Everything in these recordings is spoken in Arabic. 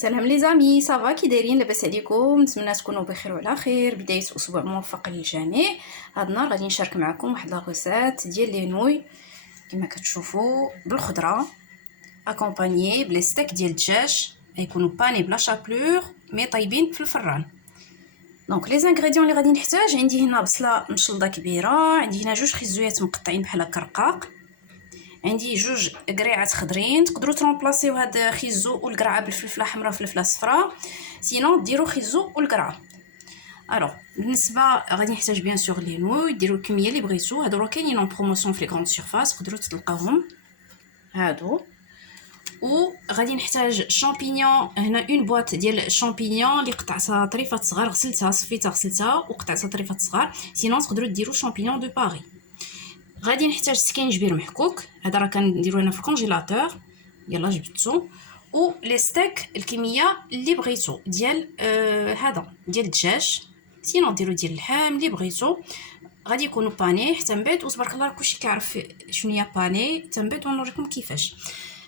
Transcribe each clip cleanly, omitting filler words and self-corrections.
سلام لي زامي، صافا كي دايرين؟ لاباس عليكم؟ نتمنى تكونوا بخير وعلى خير. بدايه اسبوع موفق للجميع. هاد النهار غادي نشارك معكم واحد لاغوسات ديال لي نوي كما كتشوفوا بالخضره اكومبانيي بلي ستيك ديال الدجاج، يكونوا باني بلا شابلور مي طايبين في الفران. دونك لي زانغريديون اللي غادي نحتاج: عندي هنا بصله مشلضه كبيره، عندي هنا جوج خيزويات مقطعين بحال هكا رقاق، عندي جوج قريعات خضرين. تقدروا ترومبلاسيو هاد خيزو والقرعه بالفلفله حمراء وفلفله صفراء، سينو ديروا خيزو والقرعه. الوغ بالنسبه غادي نحتاج بيان سور لي نوي، ديروا الكميه اللي بغيتو. هادو راه كاينين اون بروموسيون في لي غروند سيرفاس، تقدروا تلقاوهم هادو. و غادي نحتاج شامبينيون، هنا اون بواط ديال شامبينيون اللي قطعتها طريفات صغار، غسلتها صفيتها غسلتها وقطعتها طريفات صغار، سينو تقدروا ديروا شامبينيون دو باري. غادي نحتاج سكينجبير محكوك، هذا راه كنديرو هنا في الكونجيلاتور، يلا جبدتو. و لي ستيك الكميه اللي بغيتو ديال هذا ديال الدجاج، سينو ديرو ديال اللحم اللي بغيتو. غادي يكونوا باني حتى من بعد، وتبارك الله كلشي كيعرف شنو هي باني حتى من بعد ونوريكم كيفاش.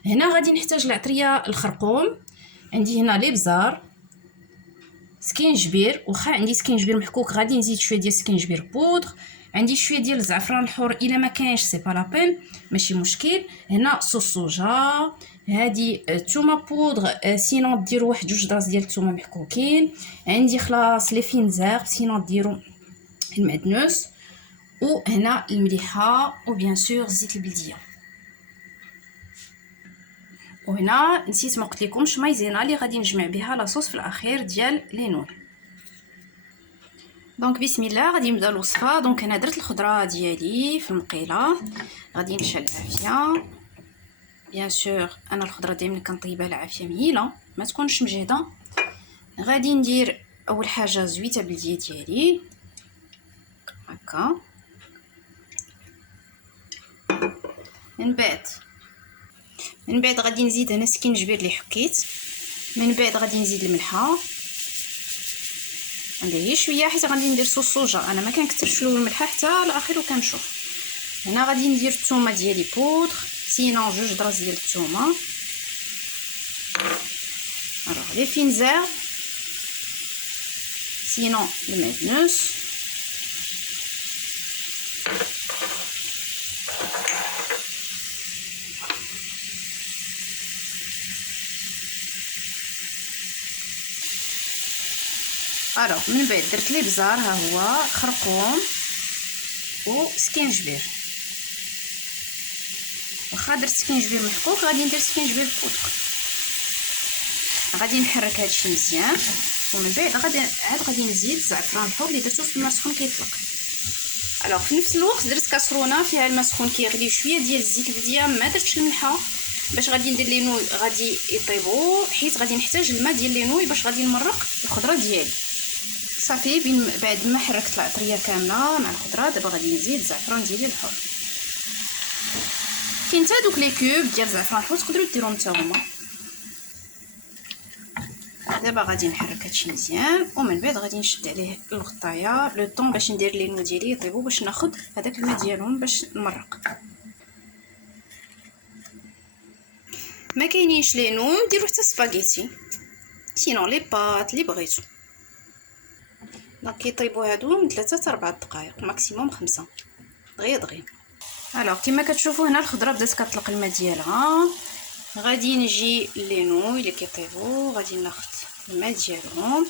هنا غادي نحتاج العطريه الخرقوم، عندي هنا لي بزار، سكينجبير، واخا عندي سكينجبير محكوك غادي نزيد شويه ديال سكينجبير بودر، عندي شويه ديال الزعفران الحر الا ما كاينش سي با لابين ماشي مشكل. هنا صوص صوجا، هادي الثومه بودر، سينو ديروا واحد جوج دراس ديال الثومه محكوكين، عندي خلاص لي فينزير، سينو ديروا المعدنوس، وهنا المليحه وبيان سور زيت البلديه. وهنا نسيت ما قلت لكمش مايزينا اللي غادي نجمع بها لاصوص في الاخير ديال لي نوي. دونك بسم الله غادي نبدا الوصفه. دونك انا درت الخضره ديالي في المقيله، غادي نشعل العافيه. بيان سور انا الخضره دائما كنطيبها العافيه مهيله ما تكونش مجهده. غادي ندير اول حاجه زويته بلديه ديالي هكا، من بعد غادي نزيد هنا سكينجبير اللي حكيت، من بعد غادي نزيد الملحه، ندير غير شويه حيت غادي ندير صوص صوجا، انا ما كنكثرش الاول الملحه حتى الاخير وكنشوف. هنا غادي ندير الثومه ديالي بودر، سينون جوج دراس ديال الثومه، الوغ لي فينزير، سينون المعدنوس، الوغ من بعد درت لي بزار، ها هو خرقوم وسكينجبير. واخا درت سكينجبير محكوك غادي ندير سكينجبير بودر، غادي نحرك هادشي مزيان، ومن بعد غادي نزيد الزعفران الحر اللي درتو في الماء سخون كيطلق. الوغ في نفس الوقت درت كاسرونه فيها الماء سخون كيغلي، شويه ديال الزيت البديه، ما درتش الملحه باش غادي ندير لي نوي غادي يطيبوا، حيت غادي نحتاج الماء ديال لي نوي باش غادي نمرق الخضره ديالي. صافي بعد ما حركت العطريه كامله مع الخضره، دابا غادي نزيد الزعفران ديالي الحر. كاين حتى دوك لي كوب ديال الزعفران الحر تقدروا ديروهم حتى هما. دابا غادي نحرك هادشي مزيان، ومن بعد غادي نشد عليه الغطايه لو طون باش ندير لي نو ديالي يطيبوا، باش ناخذ هذاك الماء ديالهم باش نمرق. ما كاينينش لي نو ديروا حتى سباغيتي، سينون لي بات اللي بغيتو. دونك كيطيبوا هادو من 3 حتى 4 دقائق ماكسيموم 5 دغيا. الوغ كما كتشوفوا هنا الخضره بدات كتطلق الماء ديالها، غادي نجي لي نوي اللي كيطيبوا، غادي ناخذ الماء ديالهم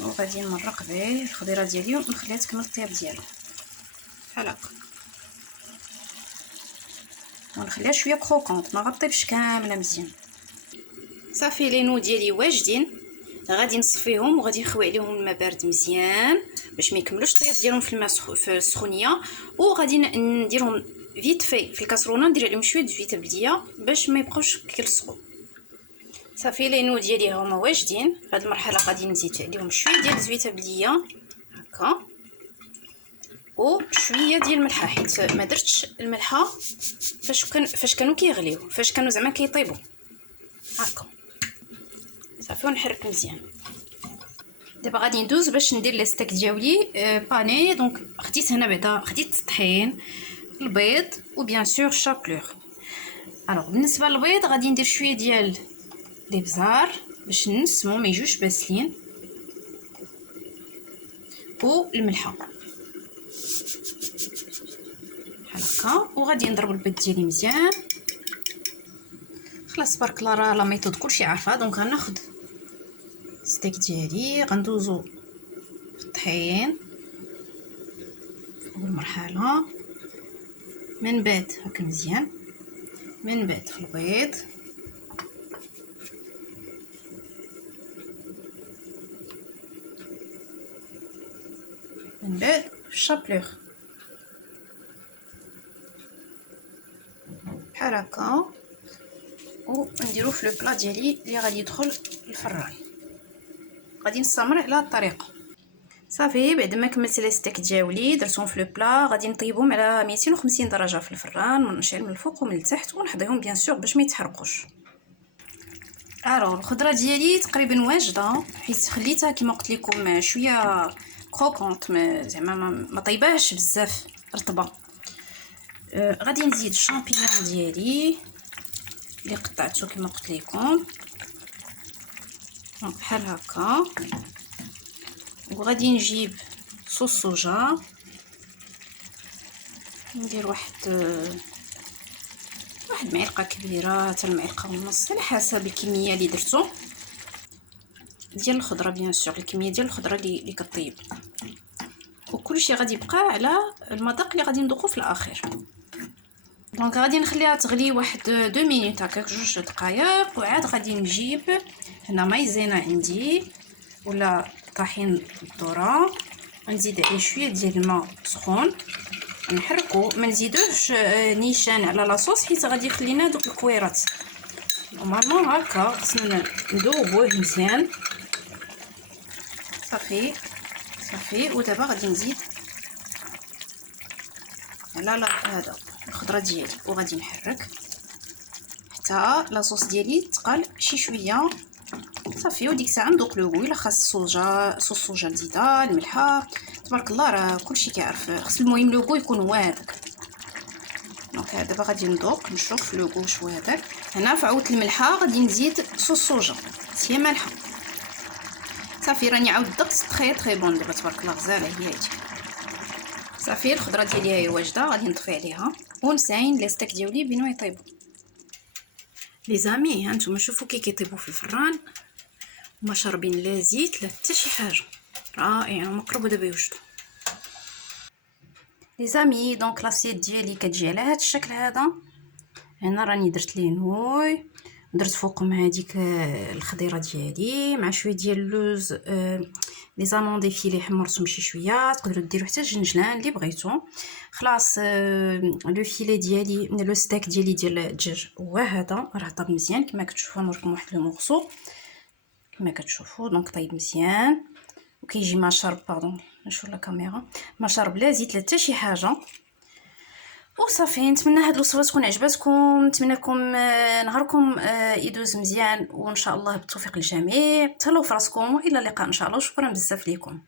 وغادي نمرق به الخضيره ديالي ونخليها تكمل الطياب ديالها بحال هكا، ونخليها شويه كروكونط ما غطيبش كامله مزيان. صافي لي نو ديالي واجدين، غادي نصفيهم وغادي نخوي عليهم الماء بارد مزيان باش ما يكملوش الطياب ديالهم في الماء في السخونيه، وغادي نديرهم فيت في الكاسرونه، ندير عليهم شويه زويته بلديه باش ما يبقاوش كيلصقوا. صافي لي نو ديالي هما واجدين، في هذه المرحله غادي نزيد عليهم شويه ديال الزويته بلديه هكا وشويه ديال الملحه، حيت ما درتش الملحه فاش كانوا كيغليو، فاش كانوا زعما كيطيبوا هكا. صافي ونحرك مزيان. دابا غادي ندوز باش ندير لي ستيك ديالي باني. دونك خديت هنا بعدا خديت الطحين، البيض وبيان سور شابلور. الوغ بالنسبه للبيض غادي ندير شويه ديال لي بزار باش نسمو ما يجوش باسلين، والملحه بحال هكا. وغادي نضرب البيض ديالي مزيان. خلاص تبارك الله، راه لا ميثود كلشي عارفها. دونك غناخد ستيك ديالي، غندوزو في الطحين في اول مرحله، من بعد هكا مزيان، من بعد في البيض، من بعد في الشابلوغ بحال هكا. ونديرو في لو بلا ديالي اللي غادي يدخل الفران. غادي نستمر على هاد الطريقه. صافي بعد ما كملت لي ستيك ديالي درتهم في لو بلا، غادي نطيبهم على 250 درجه في الفران، ونشعل من الفوق ومن التحت، ونحضيهم بيان سور باش ما يتحرقوش. الخضره ديالي تقريبا واجده، حيت خليتها كما قلت لكم شويه كروكونط، زعما ما طيباش بزاف رطبه. غادي نزيد الشامبينيون ديالي اللي قطعته كما قلت لكم بحال هكا. وغادي نجيب صوص صوجا، ندير واحد معلقه كبيره حتى المعلقه ونص على حسب الكميه اللي درتو ديال الخضره، بيان سور الكميه ديال الخضره اللي كطيب. وكلشي غادي يبقى على المذاق اللي غادي ندوقو في الاخير. دونك غادي نخليها تغلي واحد 2 مينوت هكاك، 2 دقائق. وعاد غادي نجيب هنا مايزينا عندي ولا طحين الذره، غنزيد عليه شويه ديال الماء سخون، نحركو، ما نزيدوش نيشان على لاصوص حيت غادي يخلينا دوك الكويرات. نورمالمون هكا خصنا ندوبوه مزيان. صافي. ودابا غادي نزيد على هذا الخضره ديالي، وغادي نحرك حتى لاصوص ديالي تقال شي شويه. صافي. وديك الساعه ندوق لو الا خاص صوص صوجا نزيدها، الملحه، تبارك الله راه كلشي كيعرف. خص المهم لوغو يكون واذك. دونك دابا غادي ندوق نشوف لوغو شو هذاك. هنا في عود الملحه غادي نزيد صوص صوجا، هي مالحه. صافي راني عاود دقت تري بون دابا تبارك الله غزاله هي هادي. صافي الخضره ديالي هي واجده، غادي نطفي عليها ونساين لي ستيك ديالي بينو يطيبوا. لي زامي ها نتوما شوفوا كي كيطيبوا في الفران، ما شاربين لا زيت لا حتى شي حاجه، رائعين ومقربوا دابا يوجدوا. لي زامي دونك لاسيت ديالي كتجي على هذا الشكل هذا. هنا راني درت ليه نوي، درت فوقهم هذيك الخضيره ديالي مع شويه ديال اللوز، لي زاموندي فيلي حمرتهم شي شويه. تقدروا ديروا حتى الجنجلان اللي بغيتو. خلاص لو فيلي ديالي، لو ستيك ديالي ديال الدجاج هو هذا، راه طاب مزيان كما كتشوفوا. نوريكم واحد لو مورسو كما كتشوفوا. دونك طيب مزيان وكيجي ما شرب، باردون نشوف لا كاميرا، ما شرب لا زيت لا حتى شي حاجه. وصافي نتمنى هاد الوصفه تكون عجبتكم، نتمنى لكم نهاركم يدوز مزيان، وان شاء الله بالتوفيق للجميع. تهلاو فراسكم والى اللقاء ان شاء الله. شكرا بزاف ليكم.